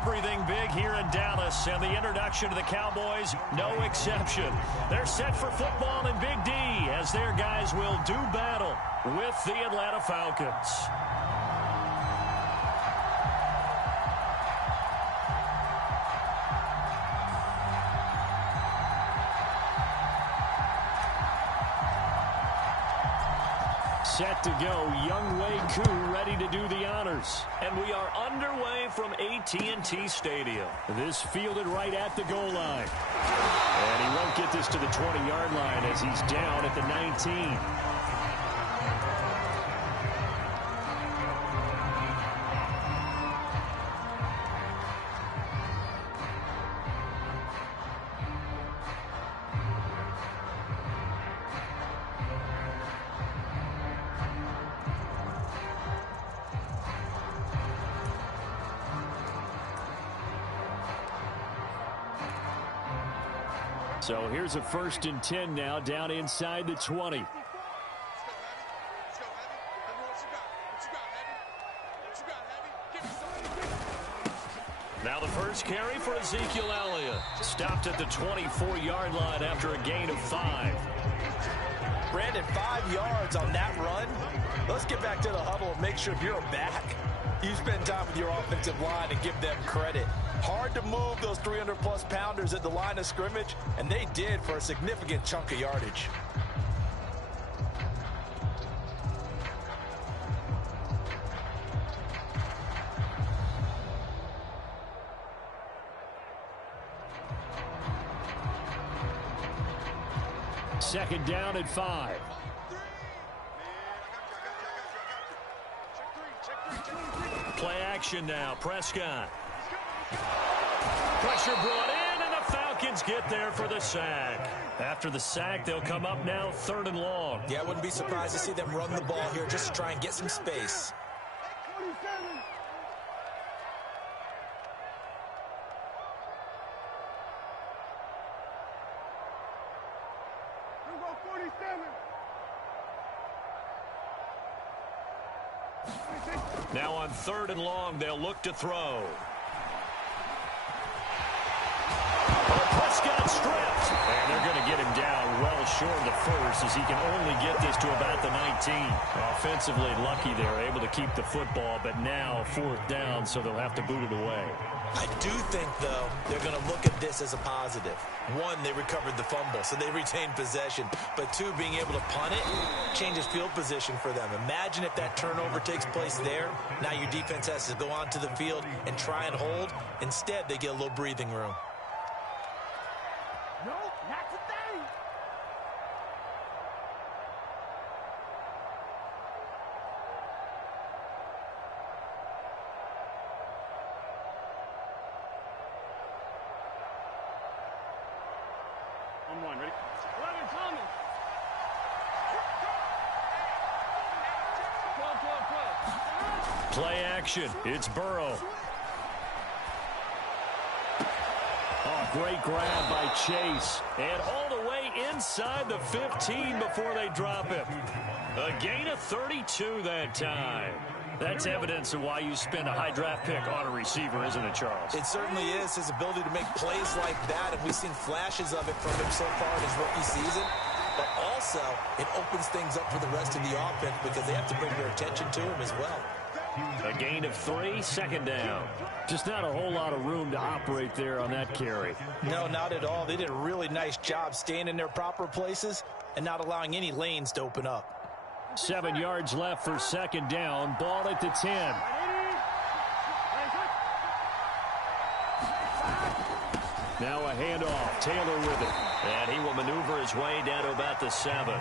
everything big here in Dallas, and the introduction to the Cowboys, no exception. They're set for football in Big D as their guys will do battle with the Atlanta Falcons. Set to go, Younghoe Koo ready to do the honors. And we are underway from AT&T Stadium. This fielded right at the goal line. And he won't get this to the 20-yard line as he's down at the 19. So here's a 1st and 10 now down inside the 20. Now the first carry for Ezekiel Elliott. Stopped at the 24-yard line after a gain of 5. Brandon, 5 yards on that run. Let's get back to the huddle and make sure if you're back, you spend time with your offensive line and give them credit. Hard to move those 300-plus pounders at the line of scrimmage, and they did for a significant chunk of yardage. Second down at 5. Play action now, Prescott. Pressure brought in, and the Falcons get there for the sack. After the sack, they'll come up now 3rd and long. Yeah, I wouldn't be surprised to see them run the ball here just to try and get some space. Now on 3rd and long, they'll look to throw. Prescott stripped. And they're going to get him down well short of the 1st as he can only get this to about the 19. Offensively lucky they're able to keep the football, but now 4th down, so they'll have to boot it away. I do think, though, they're going to look at this as a positive. 1, they recovered the fumble, so they retained possession. But 2, being able to punt it changes field position for them. Imagine if that turnover takes place there. Now your defense has to go onto the field and try and hold. Instead, they get a little breathing room. No, not today. On 1, ready? 11 coming. 12. Play action. It's Burrow. Oh, great grab by Chase. And all the way inside the 15 before they drop him. A gain of 32 that time. That's evidence of why you spend a high draft pick on a receiver, isn't it, Charles? It certainly is. His ability to make plays like that, and we've seen flashes of it from him so far in his rookie season. But also, it opens things up for the rest of the offense because they have to bring their attention to him as well. A gain of 3, 2nd down. Just not a whole lot of room to operate there on that carry. No, not at all. They did a really nice job staying in their proper places and not allowing any lanes to open up. 7 yards left for 2nd down. Ball at the 10. Now a handoff. Taylor with it. And he will maneuver his way down to about the 7.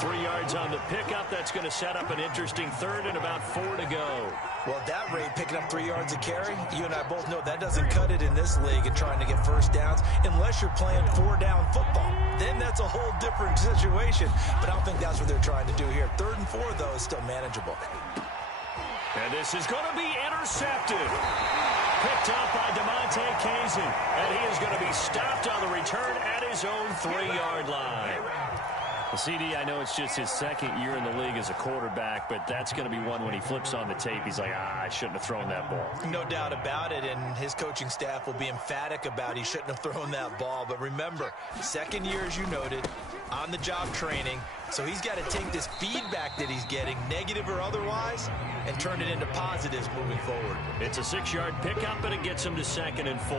3 yards on the pickup. That's going to set up an interesting 3rd and about 4 to go. Well, at that rate, picking up 3 yards a carry, you and I both know that doesn't cut it in this league and trying to get 1st downs unless you're playing 4-down football. Then that's a whole different situation. But I don't think that's what they're trying to do here. 3rd and 4, though, is still manageable. And this is going to be intercepted. Picked up by DeMonte Casey. And he is going to be stopped on the return at his own 3-yard line. CD, I know it's just his second year in the league as a quarterback, but that's going to be one when he flips on the tape, he's like, I shouldn't have thrown that ball. No doubt about it, and his coaching staff will be emphatic about he shouldn't have thrown that ball. But remember, second year, as you noted, on-the-job training, so he's got to take this feedback that he's getting, negative or otherwise, and turn it into positives moving forward. It's a 6-yard pickup, and it gets him to 2nd and 4.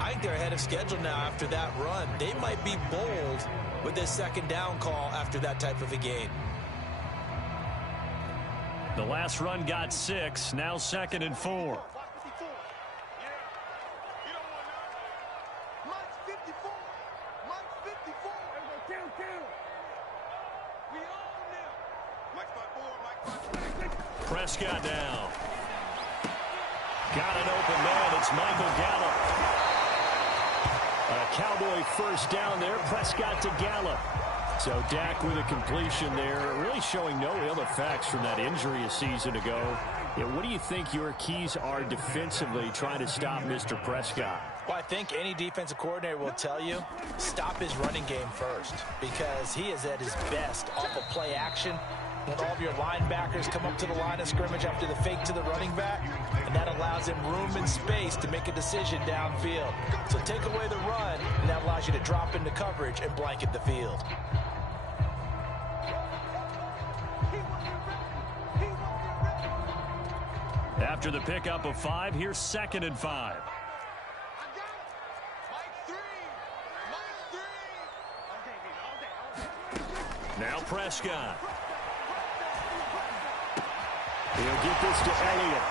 I think they're ahead of schedule now after that run. They might be bold with this 2nd down call after that type of a game. The last run got 6, now 2nd and 4. Prescott down. Got an open man. It's Michael Gallup. A Cowboy first down there. Prescott to Gallup. So Dak with a completion there, really showing no ill effects from that injury a season ago. Yeah, what do you think your keys are defensively trying to stop Mr. Prescott? Well, I think any defensive coordinator will tell you, stop his running game first, because he is at his best off of play action when all of your linebackers come up to the line of scrimmage after the fake to the running back, and that allows him room and space to make a decision downfield. So take away the run, and that allows you to drop into coverage and blanket the field. After the pickup of 5, here's 2nd and 5. Now Prescott. He'll get this to Elliott.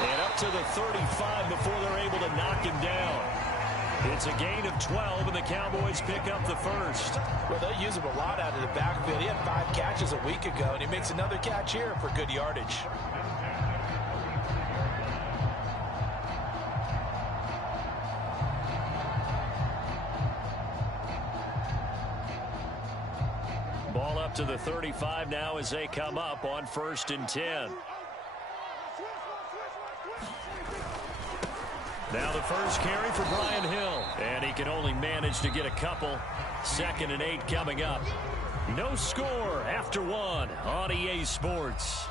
And up to the 35 before they're able to knock him down. It's a gain of 12, and the Cowboys pick up the first. Well, they'll use him a lot out of the backfield. He had 5 catches a week ago, and he makes another catch here for good yardage. Ball up to the 35 now as they come up on 1st and 10. Now the first carry for Brian Hill. And he can only manage to get a couple. 2nd and 8 coming up. No score after 1 on EA Sports.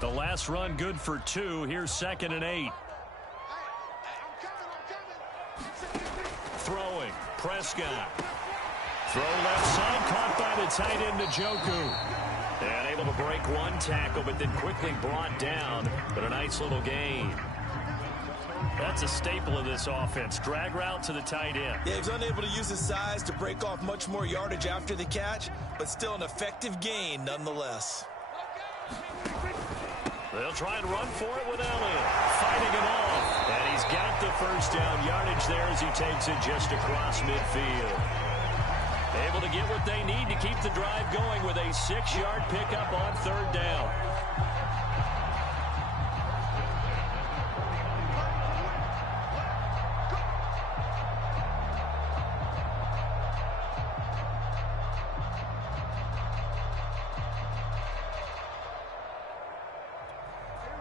The last run good for 2. Here's 2nd and 8. Throwing. Prescott. Throw left side. Caught by the tight end Njoku. And able to break 1 tackle, but then quickly brought down. But a nice little gain. That's a staple of this offense. Drag route to the tight end. Yeah, he was unable to use his size to break off much more yardage after the catch, but still an effective gain nonetheless. They'll try and run for it with Elliott. Fighting him off. And he's got the first down yardage there as he takes it just across midfield. Able to get what they need to keep the drive going with a 6-yard pickup on 3rd down.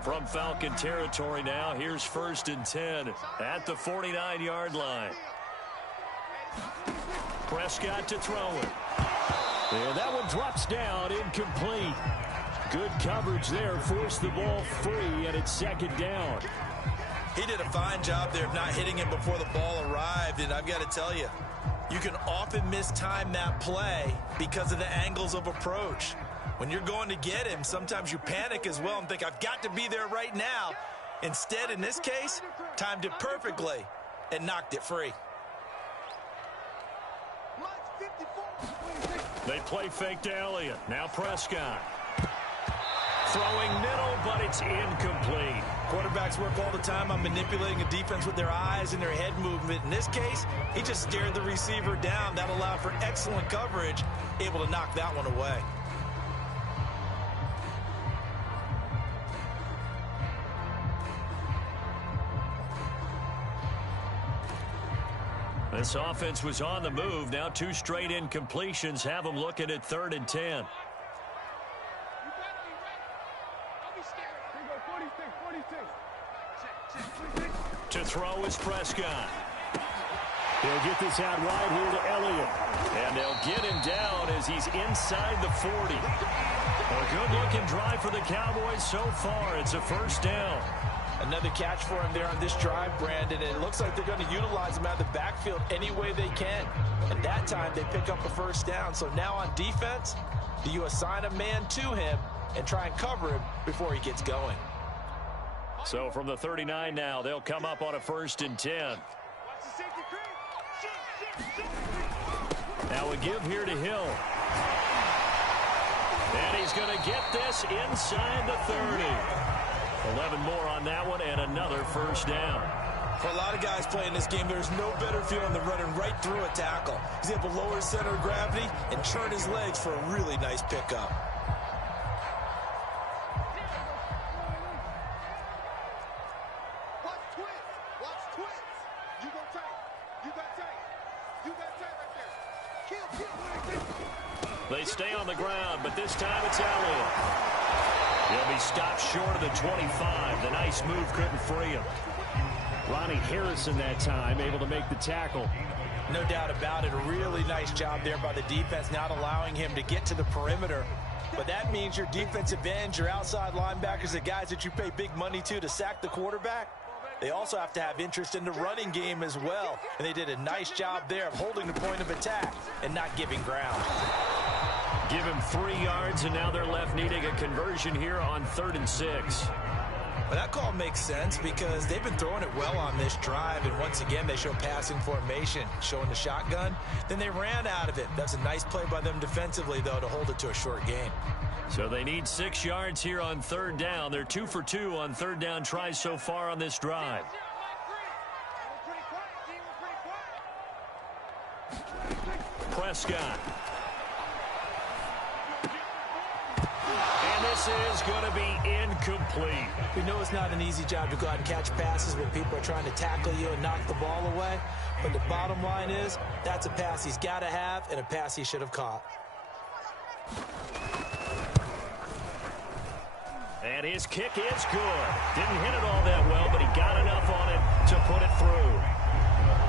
From Falcon territory now, here's 1st and 10 at the 49-yard line. Prescott to throw it. And that one drops down, incomplete. Good coverage there, forced the ball free, and it's 2nd down. He did a fine job there of not hitting him before the ball arrived, and I've got to tell you, you can often mistime that play because of the angles of approach. When you're going to get him, sometimes you panic as well and think, I've got to be there right now. Instead, in this case, timed it perfectly and knocked it free. They play fake to Elliott. Now Prescott. Throwing middle, but it's incomplete. Quarterbacks work all the time on manipulating a defense with their eyes and their head movement. In this case, he just stared the receiver down. That allowed for excellent coverage, able to knock that one away. This offense was on the move. Now 2 straight incompletions have them looking at 3rd and 10. To throw is Prescott. He'll get this out wide here to Elliott. And they'll get him down as he's inside the 40. A good-looking drive for the Cowboys so far. It's a 1st down. Another catch for him there on this drive, Brandon. And it looks like they're going to utilize him out of the backfield any way they can. And that time they pick up a 1st down. So now on defense, do you assign a man to him and try and cover him before he gets going? So from the 39 now, they'll come up on a 1st and 10. Now a give here to Hill. And he's going to get this inside the 30. 11 more on that one and another 1st down. For a lot of guys playing this game, there's no better feeling than running right through a tackle. He's able to lower his center of gravity and churn his legs for a really nice pickup. They stay on the ground, but this time it's Elliott. He'll be stopped short of the 25. The nice move couldn't free him. Ronnie Harrison that time able to make the tackle. No doubt about it. A really nice job there by the defense, not allowing him to get to the perimeter. But that means your defensive ends, your outside linebackers, the guys that you pay big money to sack the quarterback, they also have to have interest in the running game as well. And they did a nice job there of holding the point of attack and not giving ground. Give him 3 yards, and now they're left needing a conversion here on 3rd and 6. But that call makes sense because they've been throwing it well on this drive, and once again they show passing formation, showing the shotgun. Then they ran out of it. That's a nice play by them defensively, though, to hold it to a short gain. So they need 6 yards here on 3rd down. They're 2 for 2 on 3rd down tries so far on this drive. Prescott. And this is going to be incomplete. We know it's not an easy job to go out and catch passes when people are trying to tackle you and knock the ball away. But the bottom line is, that's a pass he's got to have and a pass he should have caught. And his kick is good. Didn't hit it all that well, but he got enough on it to put it through.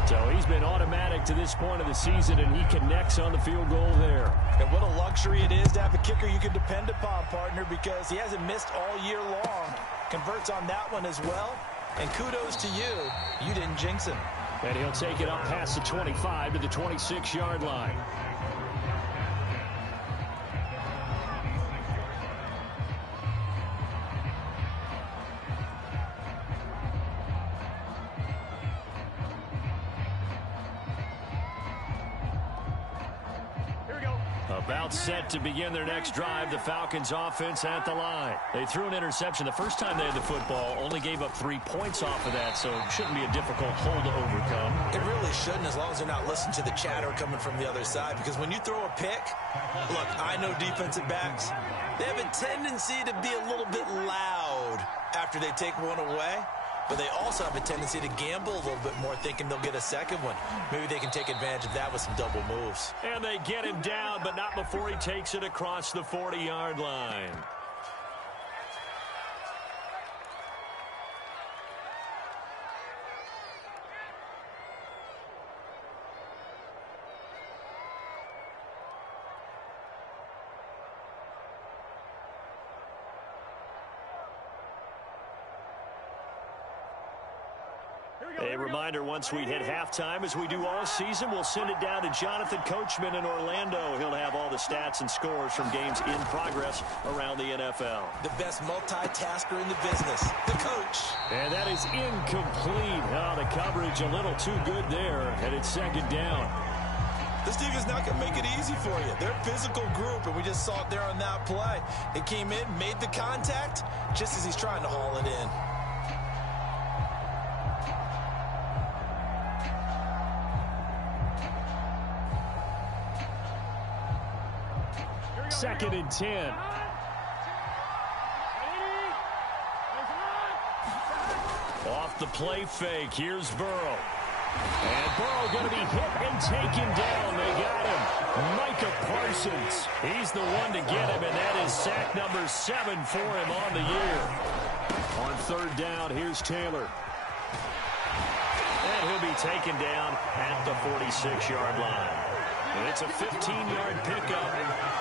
So he's been automatic to this point of the season, and he connects on the field goal there. And what a luxury it is to have a kicker you can depend upon, partner, because he hasn't missed all year long. Converts on that one as well. And kudos to you. You didn't jinx him. And he'll take it up past the 25 to the 26-yard line. About set to begin their next drive, the Falcons offense at the line. They threw an interception the first time they had the football, only gave up 3 points off of that, so it shouldn't be a difficult hole to overcome. It really shouldn't, as long as they're not listening to the chatter coming from the other side, because when you throw a pick, look, I know defensive backs, they have a tendency to be a little bit loud after they take one away. But they also have a tendency to gamble a little bit more, thinking they'll get a second one. Maybe they can take advantage of that with some double moves. And they get him down, but not before he takes it across the 40-yard line. A reminder, once we hit halftime, as we do all season, we'll send it down to Jonathan Coachman in Orlando. He'll have all the stats and scores from games in progress around the NFL. The best multitasker in the business, the coach. And that is incomplete. Oh, the coverage a little too good there, and it's 2nd down. This defense not going to make it easy for you. They're a physical group, and we just saw it there on that play. It came in, made the contact, just as he's trying to haul it in. 2nd and 10. Off the play fake, here's Burrow. And Burrow going to be hit and taken down. They got him. Micah Parsons. He's the one to get him, and that is sack number 7 for him on the year. On third down, here's Taylor. And he'll be taken down at the 46-yard line. And it's a 15-yard pickup,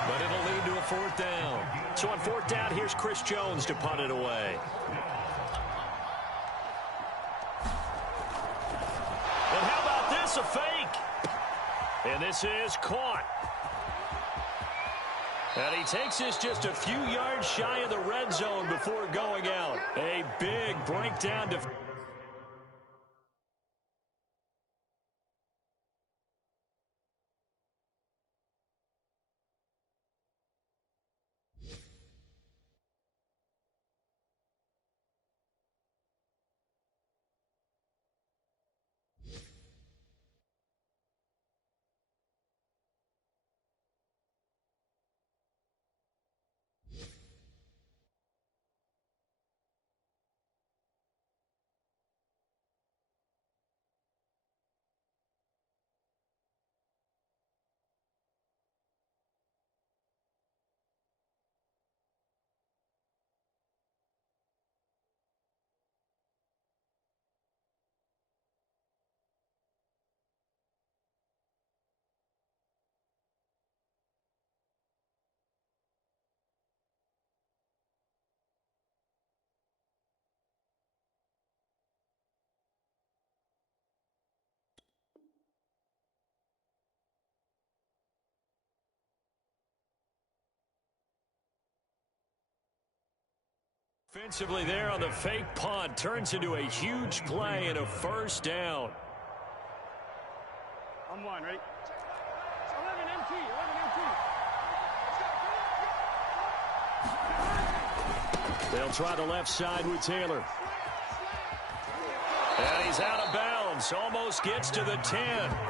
but it'll lead to a fourth down. So on fourth down, here's Chris Jones to punt it away. And how about this, a fake? And this is caught. And he takes this just a few yards shy of the red zone before going out. A big breakdown to... Offensively there on the fake punt, turns into a huge play and a first down. On one, ready? 11 MT, 11 MT. They'll try the left side with Taylor. And he's out of bounds. Almost gets to the 10.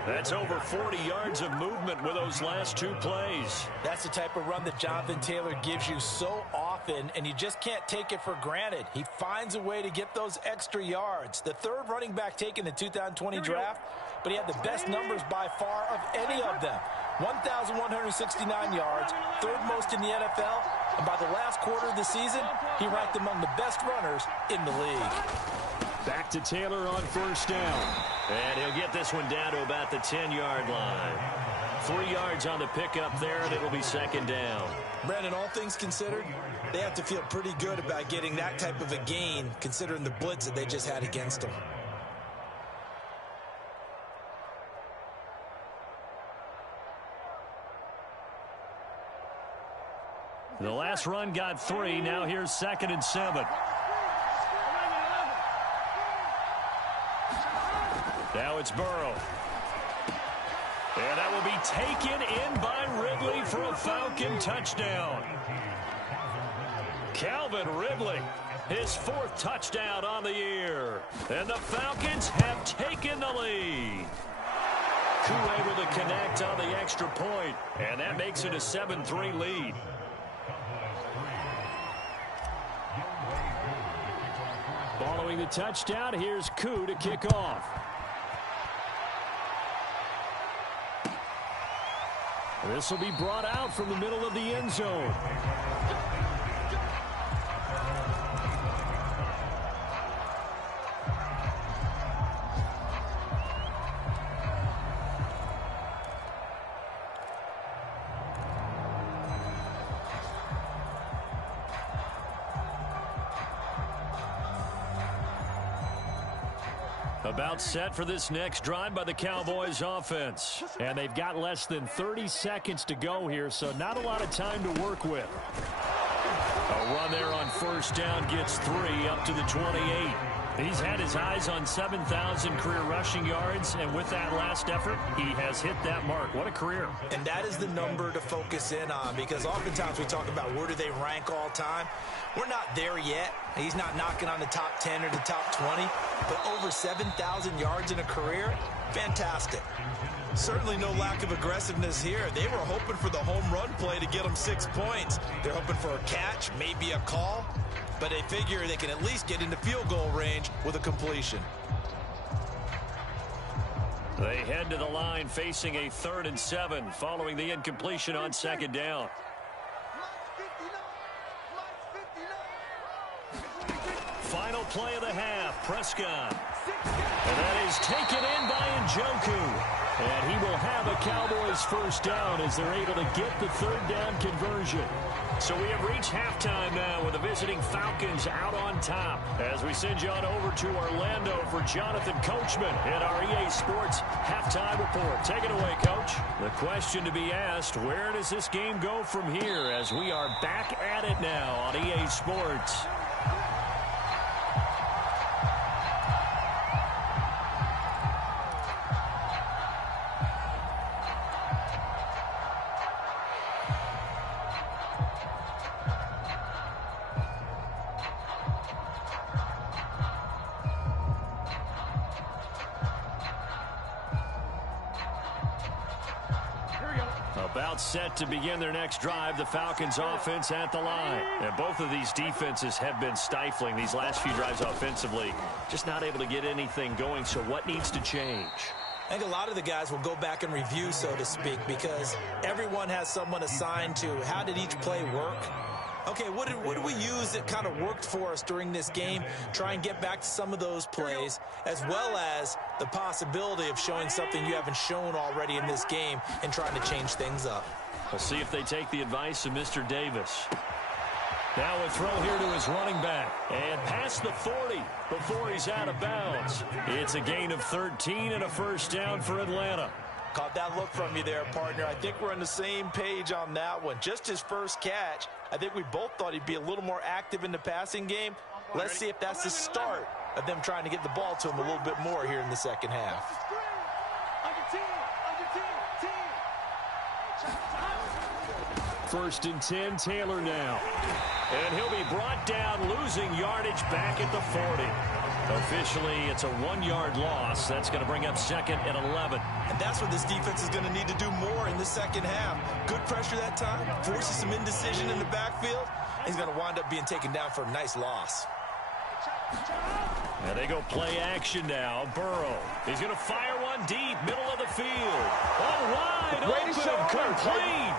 That's over 40 yards of movement with those last two plays. That's the type of run that Jonathan Taylor gives you so often, and you just can't take it for granted. He finds a way to get those extra yards. The third running back taken in the 2020 draft, but he had the best numbers by far of any of them. 1,169 yards, third most in the NFL, and by the last quarter of the season, he ranked among the best runners in the league. Back to Taylor on first down. And he'll get this one down to about the 10-yard line. 3 yards on the pickup there, and it'll be second down. Brandon, all things considered, they have to feel pretty good about getting that type of a gain, considering the blitz that they just had against them. The last run got 3. Now here's 2nd and 7. Now it's Burrow. And that will be taken in by Ridley for a Falcon touchdown. Calvin Ridley, his 4th touchdown on the year. And the Falcons have taken the lead. Koo able to connect on the extra point, and that makes it a 7-3 lead. Following the touchdown, here's Koo to kick off. This will be brought out from the middle of the end zone. About set for this next drive by the Cowboys offense. And they've got less than 30 seconds to go here, so not a lot of time to work with. A run there on first down gets 3 up to the 28. He's had his eyes on 7,000 career rushing yards, and with that last effort, he has hit that mark. What a career. And that is the number to focus in on, because oftentimes we talk about where do they rank all time. We're not there yet. He's not knocking on the top 10 or the top 20, but over 7,000 yards in a career, fantastic. Certainly no lack of aggressiveness here. They were hoping for the home run play to get them 6 points. They're hoping for a catch, maybe a call, but they figure they can at least get into field goal range with a completion. They head to the line facing a 3rd and 7 following the incompletion on 2nd down. Final play of the half, Prescott. And that is taken in by Njoku. And he will have a Cowboys 1st down as they're able to get the 3rd down conversion. So we have reached halftime now with the visiting Falcons out on top. As we send you on over to Orlando for Jonathan Coachman in our EA Sports halftime report. Take it away, Coach. The question to be asked, where does this game go from here as we are back at it now on EA Sports? About set to begin their next drive, the Falcons offense at the line. And both of these defenses have been stifling these last few drives offensively. Just not able to get anything going, so what needs to change? I think a lot of the guys will go back and review, so to speak, because everyone has someone assigned to how did each play work. Okay, what did we use that kind of worked for us during this game? Try and get back to some of those plays, as well as the possibility of showing something you haven't shown already in this game and trying to change things up. We'll see if they take the advice of Mr. Davis. Now a throw here to his running back. And past the 40 before he's out of bounds. It's a gain of 13 and a 1st down for Atlanta. Caught that look from you there, partner. I think we're on the same page on that one. Just his first catch. I think we both thought he'd be a little more active in the passing game. Let's see if that's the start of them trying to get the ball to him a little bit more here in the 2nd half. 1st and 10, Taylor now. And he'll be brought down, losing yardage back at the 40. Officially, it's a 1-yard loss. That's going to bring up 2nd and 11. And that's what this defense is going to need to do more in the 2nd half. Good pressure that time, forces some indecision in the backfield. He's going to wind up being taken down for a nice loss. And they go play action now. Burrow. He's going to fire one deep, middle of the field. Oh, wide open, complete.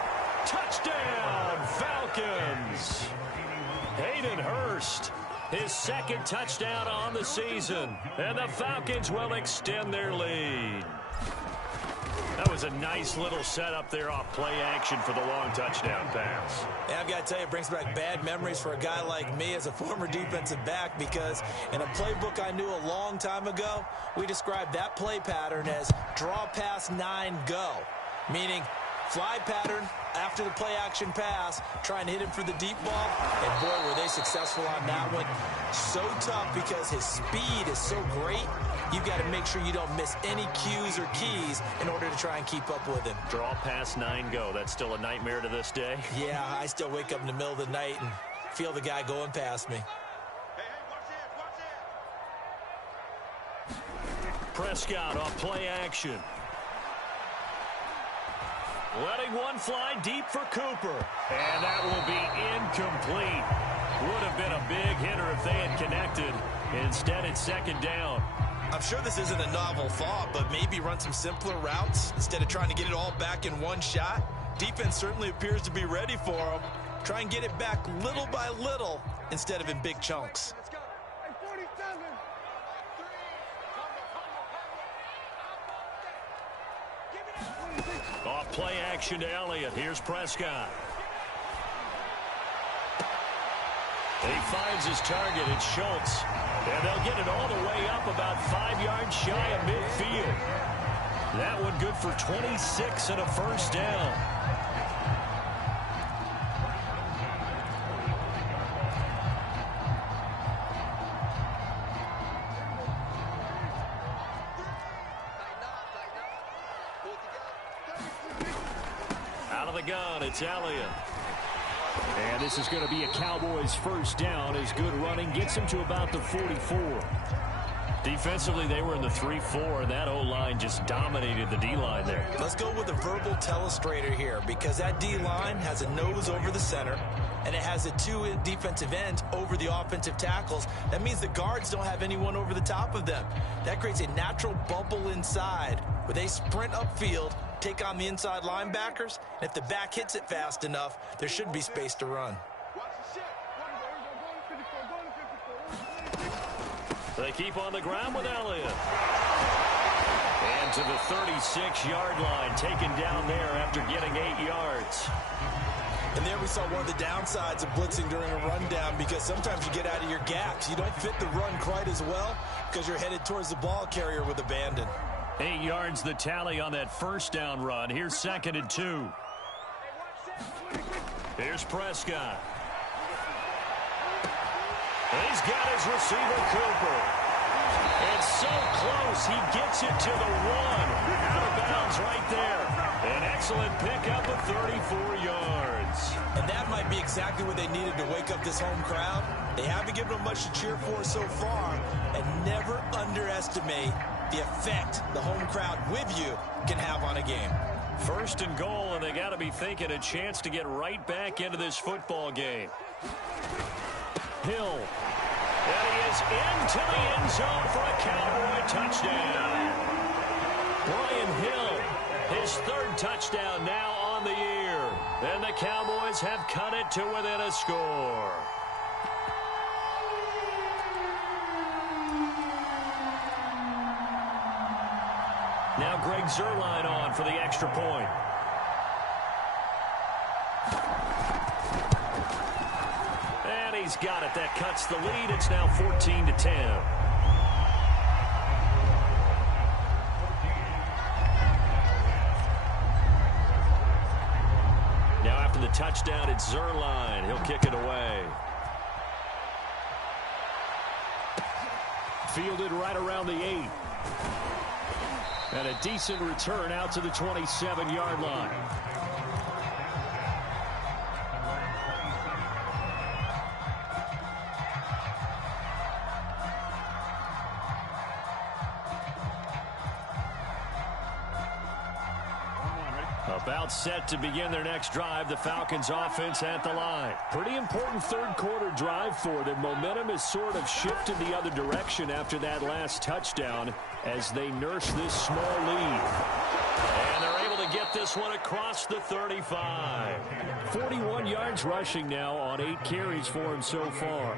Touchdown, Falcons. Hayden Hurst. His 2nd touchdown on the season. And the Falcons will extend their lead. That was a nice little setup there off play action for the long touchdown pass. Yeah, I've got to tell you, it brings back bad memories for a guy like me as a former defensive back, because in a playbook I knew a long time ago, we described that play pattern as draw pass 9 go, meaning fly pattern after the play action pass, trying to hit him for the deep ball. And boy, were they successful on that one. So tough because his speed is so great. You've got to make sure you don't miss any cues or keys in order to try and keep up with him. Draw pass 9 go. That's still a nightmare to this day. Yeah, I still wake up in the middle of the night and feel the guy going past me. Prescott off play action. Letting one fly deep for Cooper. And that will be incomplete. Would have been a big hitter if they had connected. Instead, it's 2nd down. I'm sure this isn't a novel thought, but maybe run some simpler routes instead of trying to get it all back in one shot. Defense certainly appears to be ready for them. Try and get it back little by little instead of in big chunks. Off play action to Elliott. Here's Prescott. And he finds his target. It's Schultz. And they'll get it all the way up about 5 yards shy of midfield. That one good for 26 and a 1st down. Out of the gun, it's Elliott. And this is going to be a Cowboys 1st down as good running gets him to about the 44. Defensively, they were in the 3-4, and that O-line just dominated the D-line there. Let's go with a verbal telestrator here, because that D-line has a nose over the center. and it has the two defensive ends over the offensive tackles. That means the guards don't have anyone over the top of them. That creates a natural bubble inside where they sprint upfield, take on the inside linebackers, and if the back hits it fast enough, there should be space to run. They keep on the ground with Elliott. And to the 36-yard line, taken down there after getting 8 yards. And there we saw one of the downsides of blitzing during a rundown, because sometimes you get out of your gaps. You don't fit the run quite as well because you're headed towards the ball carrier with abandon. 8 yards the tally on that first down run. Here's 2nd and 2. Here's Prescott. He's got his receiver, Cooper. And so close, he gets it to the 1. Out of bounds right there. An excellent pickup of 34 yards. And that might be exactly what they needed to wake up this home crowd. They haven't given them much to cheer for so far. And never underestimate the effect the home crowd with you can have on a game. 1st and goal, and they got to be thinking a chance to get right back into this football game. Hill. And he is into the end zone for a Cowboy touchdown. Brian Hill, his 3rd touchdown now on the year. And the Cowboys have cut it to within a score. Now Greg Zuerlein on for the extra point. And he's got it. That cuts the lead. It's now 14-10. Now after the touchdown, it's Zuerlein. He'll kick it away. Fielded right around the 8. And a decent return out to the 27-yard line. About set to begin their next drive. The Falcons offense at the line. Pretty important 3rd quarter drive for them. Momentum has sort of shifted the other direction after that last touchdown as they nurse this small lead. And they're able to get this one across the 35. 41 yards rushing now on 8 carries for him so far.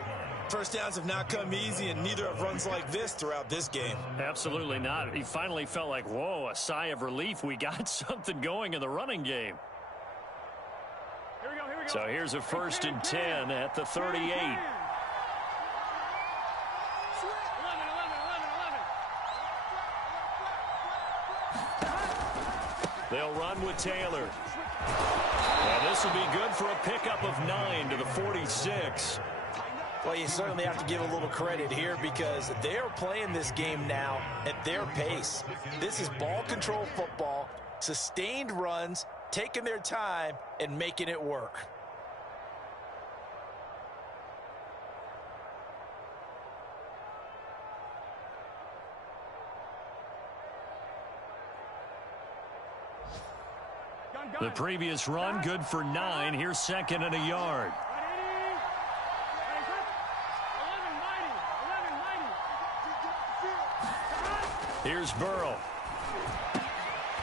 First downs have not come easy, and neither have runs like this throughout this game. Absolutely not. He finally felt like, whoa, a sigh of relief. We got something going in the running game. Here we go, here we go. So here's a 1st and 10 at the 38. 11, 11, 11. They'll run with Taylor. And this will be good for a pickup of 9 to the 46. Well, you certainly have to give a little credit here because they are playing this game now at their pace. This is ball control football, sustained runs, taking their time, and making it work. The previous run, good for 9. Here's 2nd and a yard. Here's Burrow.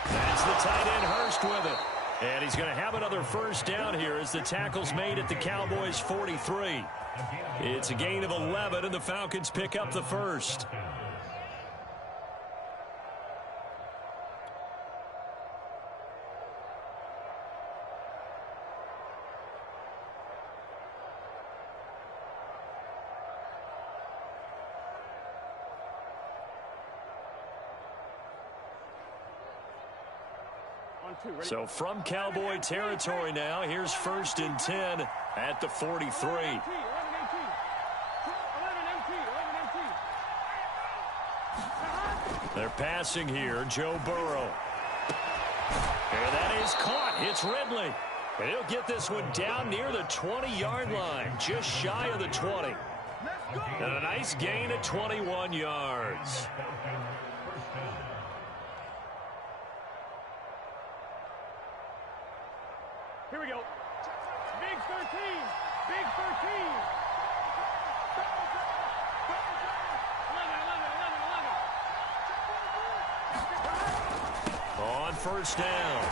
That's the tight end Hurst with it. And he's going to have another 1st down here as the tackle's made at the Cowboys' 43. It's a gain of 11, and the Falcons pick up the 1st. So from Cowboy territory now, here's 1st and 10 at the 43. They're passing here, Joe Burrow. And that is caught. It's Ridley. And he'll get this one down near the 20-yard line, just shy of the 20. And a nice gain of 21 yards. Here we go. Big 13. Big 13. On first down,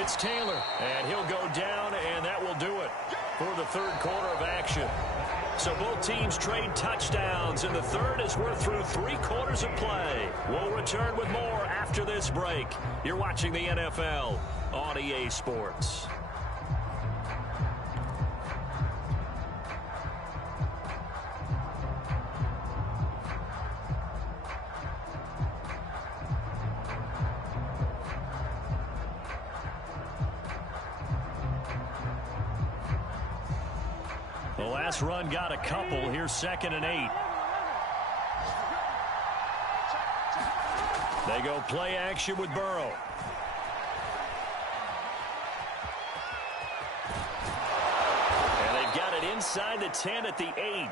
it's Taylor, and he'll go down, and that will do it for the third quarter of action. So both teams trade touchdowns, and the third as we're through 3 quarters of play. We'll return with more after this break. You're watching the NFL on EA Sports. The last run got a couple. Here's 2nd and 8. They go play action with Burrow. And they've got it inside the 10 at the 8.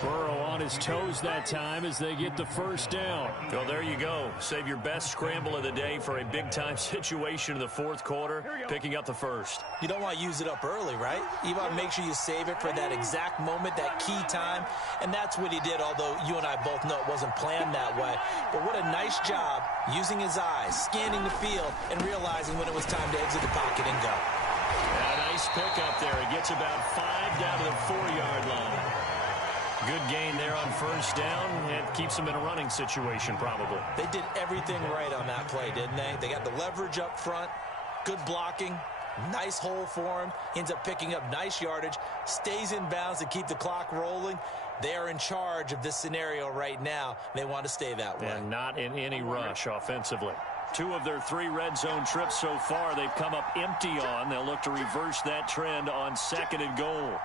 Burrow on his toes that time as they get the first down. Well, there you go. Save your best scramble of the day for a big-time situation in the fourth quarter, picking up the first. You don't want to use it up early, right? You want to make sure you save it for that exact moment, that key time, and that's what he did, although you and I both know it wasn't planned that way. But what a nice job using his eyes, scanning the field, and realizing when it was time to exit the pocket and go. And a nice pickup there. He gets about 5 down to the 4-yard line. Good gain there on first down, and keeps them in a running situation probably. They did everything right on that play, didn't they? They got the leverage up front, good blocking, nice hole for him, ends up picking up nice yardage, stays in bounds to keep the clock rolling. They are in charge of this scenario right now. They want to stay that way. And not in any rush offensively. 2 of their 3 red zone trips so far they've come up empty on. They'll look to reverse that trend on 2nd and goal.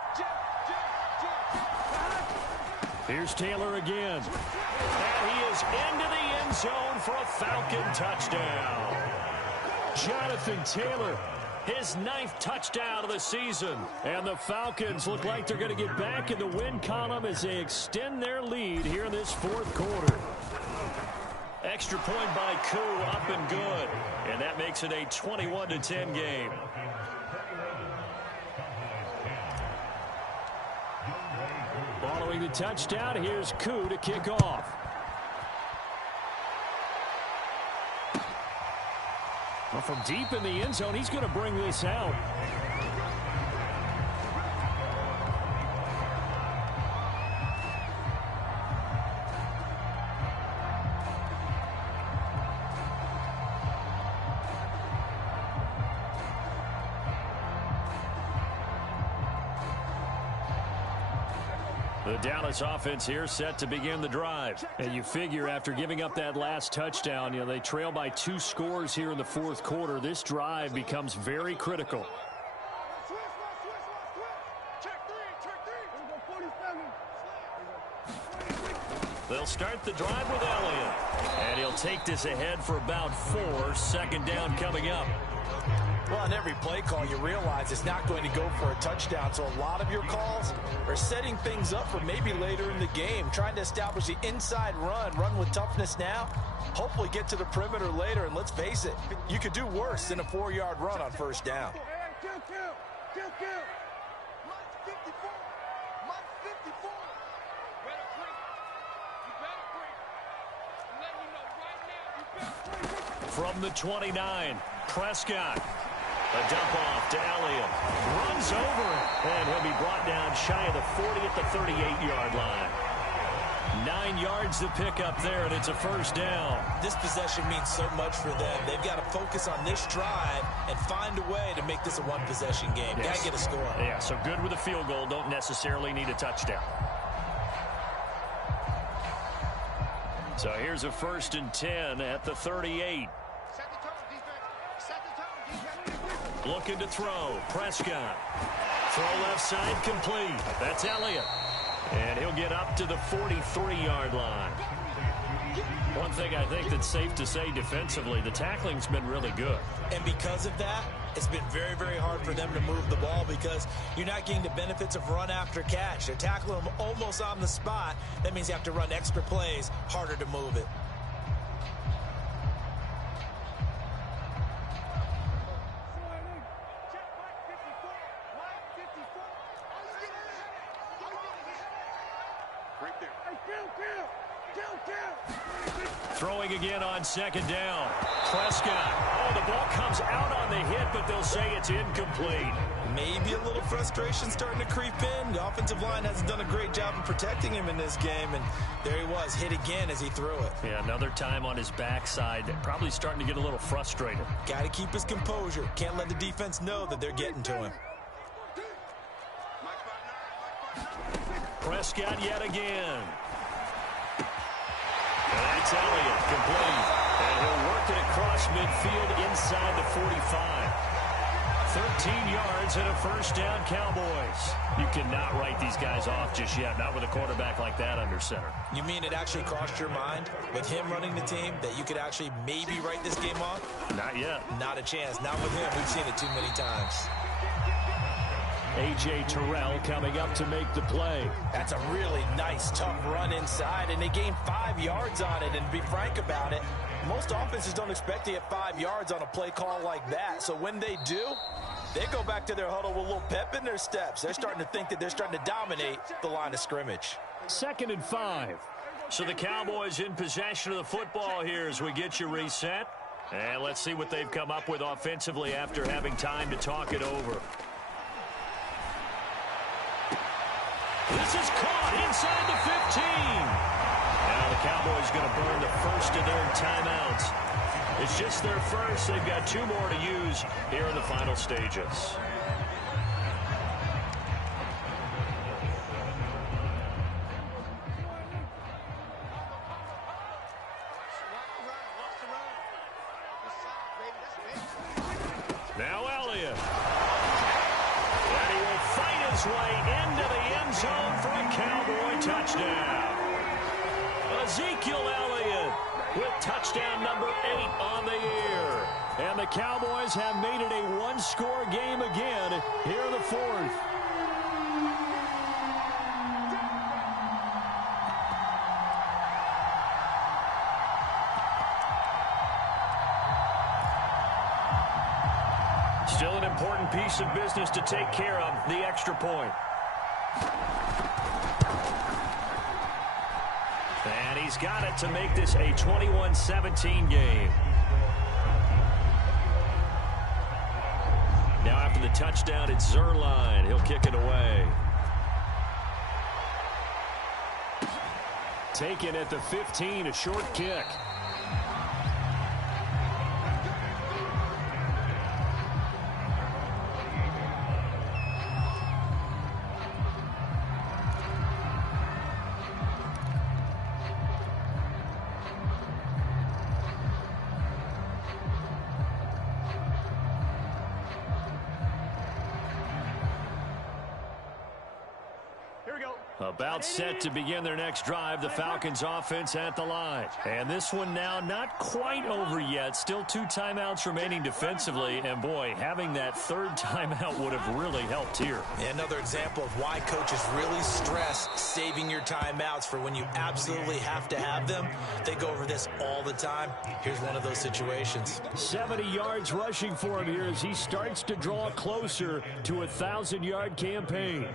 Here's Taylor again. And he is into the end zone for a Falcon touchdown. Jonathan Taylor, his 9th touchdown of the season. And the Falcons look like they're going to get back in the win column as they extend their lead here in this fourth quarter. Extra point by Koo, up and good. And that makes it a 21-10 game. Following the touchdown, here's Koo to kick off. Well, from deep in the end zone, he's going to bring this out. The Dallas offense here set to begin the drive. And you figure after giving up that last touchdown, they trail by 2 scores here in the fourth quarter. This drive becomes very critical. They'll start the drive with Elliott. And he'll take this ahead for about 4. 2nd down coming up. Well, on every play call, you realize it's not going to go for a touchdown. So a lot of your calls are setting things up for maybe later in the game, trying to establish the inside run with toughness now, hopefully get to the perimeter later. And let's face it, you could do worse than a 4-yard run on first down. From the 29, Prescott. A dump off to Elliott. Runs over it. And he'll be brought down shy of the 40 at the 38-yard line. 9 yards to pick up there, and it's a first down. This possession means so much for them. They've got to focus on this drive and find a way to make this a one-possession game. Yes. Got to get a score. Yeah, so good with a field goal. Don't necessarily need a touchdown. So here's a 1st and 10 at the 38. Looking to throw. Prescott. Throw left side complete. That's Elliott. And he'll get up to the 43-yard line. One thing I think that's safe to say defensively, the tackling's been really good. And because of that, it's been very, very hard for them to move the ball because you're not getting the benefits of run after catch. They're tackling them almost on the spot. That means you have to run extra plays, harder to move it. Throwing again on second down. Prescott. Oh, the ball comes out on the hit, but they'll say it's incomplete. Maybe a little frustration starting to creep in. The offensive line hasn't done a great job of protecting him in this game, and there he was, hit again as he threw it. Yeah, another time on his backside. Probably starting to get a little frustrated. Got to keep his composure. Can't let the defense know that they're getting to him. Prescott yet again. And that's Elliott, complete. And he'll work it across midfield inside the 45. 13 yards and a first down, Cowboys. You cannot write these guys off just yet, not with a quarterback like that under center. You mean it actually crossed your mind with him running the team that you could actually maybe write this game off? Not yet. Not a chance. Not with him. We've seen it too many times. A.J. Terrell coming up to make the play. That's a really nice, tough run inside, and they gained 5 yards on it. And to be frank about it, most offenses don't expect to get 5 yards on a play call like that. So when they do, they go back to their huddle with a little pep in their steps. They're starting to think that they're starting to dominate the line of scrimmage. 2nd and 5. So the Cowboys in possession of the football here as we get you reset. And let's see what they've come up with offensively after having time to talk it over. This is caught inside the 15. Now the Cowboys going to burn the first of their timeouts. It's just their first. They've got 2 more to use here in the final stages. Now Elliott. And he will fight his way into the end zone for a Cowboy touchdown. Ezekiel Elliott with touchdown number 8 on the year. And the Cowboys have made it a one-score game again here in the 4th. Still an important piece of business to take care of, the extra point. And he's got it to make this a 21-17 game. Now after the touchdown, it's Zerline. He'll kick it away. Taken at the 15, a short kick. About set to begin their next drive, the Falcons offense at the line. And this one now not quite over yet. Still 2 timeouts remaining defensively. And boy, having that 3rd timeout would have really helped here. Yeah, another example of why coaches really stress saving your timeouts for when you absolutely have to have them. They go over this all the time. Here's one of those situations. 70 yards rushing for him here as he starts to draw closer to a 1,000-yard campaign.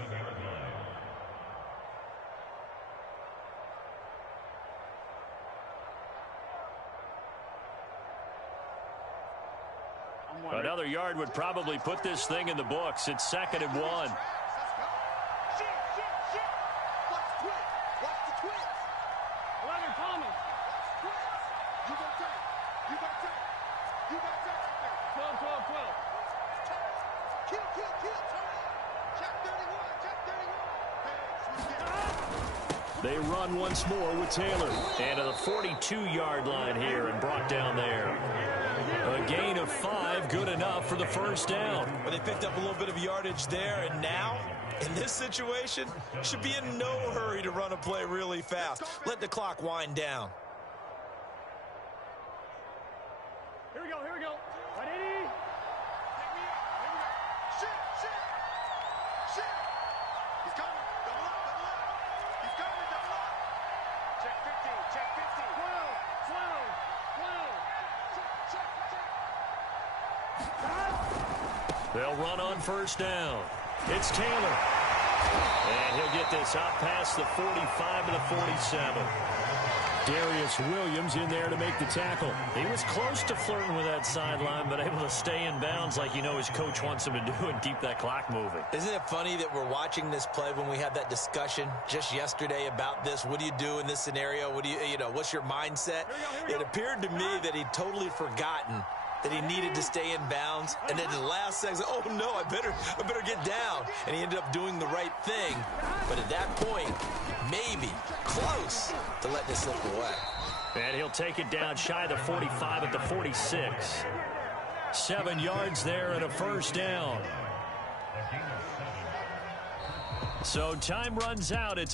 Another yard would probably put this thing in the books. It's 2nd and 1. Watch the twins. 11 Thomas. You got that. You got that. You got that right there. 12. Kill. Check 31. They run once more with Taylor. And to the 42-yard line here and brought down there. A gain of 5, good enough for the first down. But they picked up a little bit of yardage there, and now, in this situation, should be in no hurry to run a play really fast. Let the clock wind down. Here we go. Ready? Shit. He's coming. Double up. He's coming. Double up. Check 15. 12. They'll run on first down. It's Taylor. And he'll get this out past the 45 to the 47. Darius Williams in there to make the tackle. He was close to flirting with that sideline, but able to stay in bounds like you know his coach wants him to do and keep that clock moving. Isn't it funny that we're watching this play when we had that discussion just yesterday about this? What do you do in this scenario? What do you know, what's your mindset? It appeared to me that he'd totally forgotten that he needed to stay in bounds, and then in the last second, oh no, I better get down. And he ended up doing the right thing. But at that point, maybe close to letting it slip away. And he'll take it down shy of the 45 at the 46. 7 yards there and a first down. So time runs out. It's